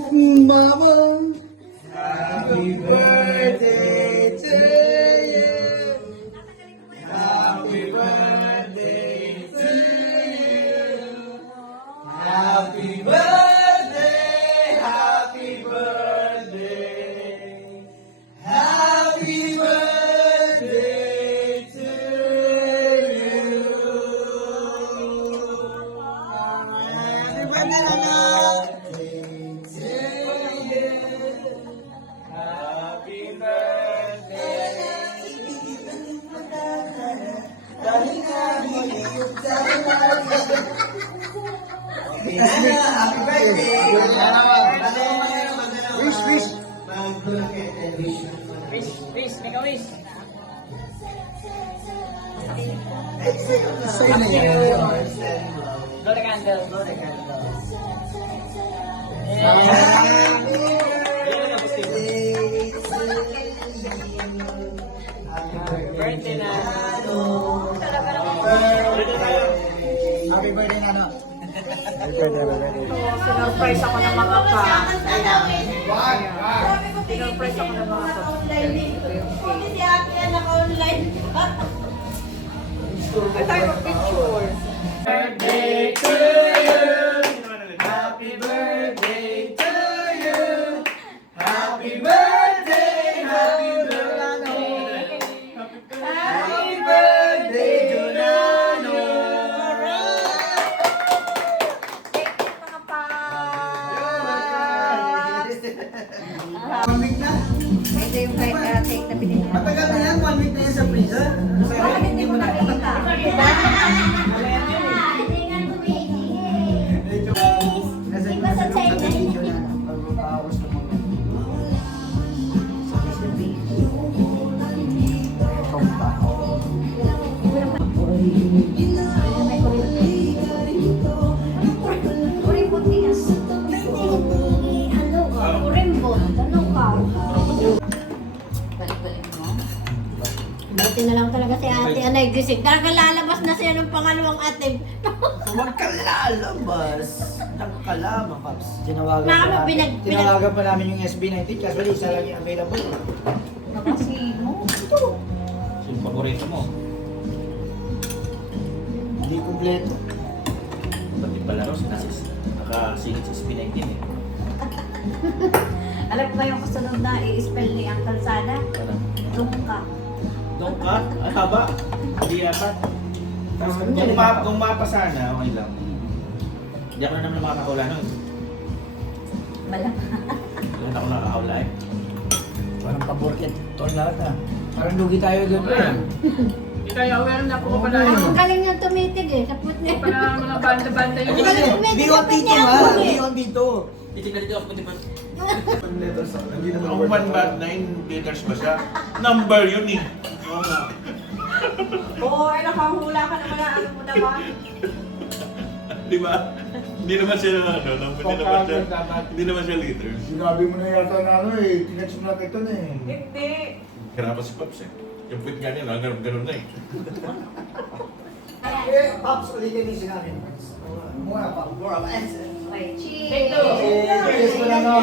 Mama, happy birthday to you. Happy birthday to you. Happy birthday, happy birthday. Happy birthday to you. Happy birthday, Nana. Happy birthday. Dahil nga niliyog sa happy birthday. Wish, wish. Wish, make a wish. Sa'yo na yan. Blow the candle. Happy Birthday na. Happy birthday, Nana. Sinurprise ako ng mga pa. Wag! Sinurprise ako ng mga pa. Si ate yan naka-online pa. Ay, tayo mag-picture. Birthday to you. Happy birthday to you. Happy birthday, happy birthday. Happy birthday to Nano. Mga pa. 1 week na. Ito yung cake na pinili. Matagal na yan, 1 week na yan sa freezer. Bakit hindi mo nakikita? Hindi nga tumitingin. Iba sa China. Kurimbot niya. Kurimbot. Ano ka? Balik-balik mo. Buti na lang talaga si ate Anay gising. Talaga lalabas na siya ng pangalawang ating. Huwag ka lalabas. Nagkalama, Paps. Mama, Tinawagan pa namin yung SB19 kasi wala isa lang yung available. Nakasi mo. Yung paborito mo. Hindi kumpleto. Pati pala rin nakasingit sa SP19 eh. Alam mo ba yung kasunod na i-spell ni Uncle Sana? Ano? Tungka. Doon ka? Ay, haba. Hindi apat. Tapos kung mapa sana, okay lang. Hindi ako na naman makakaula nun. Malang. Hindi ako nakakaula eh. Parang paborket. Ito lahat ah. Parang lugi tayo doon eh. Hindi tayo aware na po Oo, pala. nga eh. Ang galing niya tumitig eh. Sapot niya. Pala mga banda-banda yung Ang galing tumitig. Beyond Sapot dito niya ha. ako eh. Beyond dito. Titignan dito ako kung di ba? Ang 1 bat 9 liters ba siya? Number yun eh. Oo nga. Oo, ay nakahula ka naman na ano mo naman. Di ba? Hindi naman siya hindi naman siya liters. Sinabi mo na yata na ano eh, tinext mo na kita na eh. Hindi. Kaya si Pops eh. Yung puwit nga niya, ganun na eh. Pops, ulit yung sinabi. Mura pa. Okay, cheese. Take two. Cheers mo na no.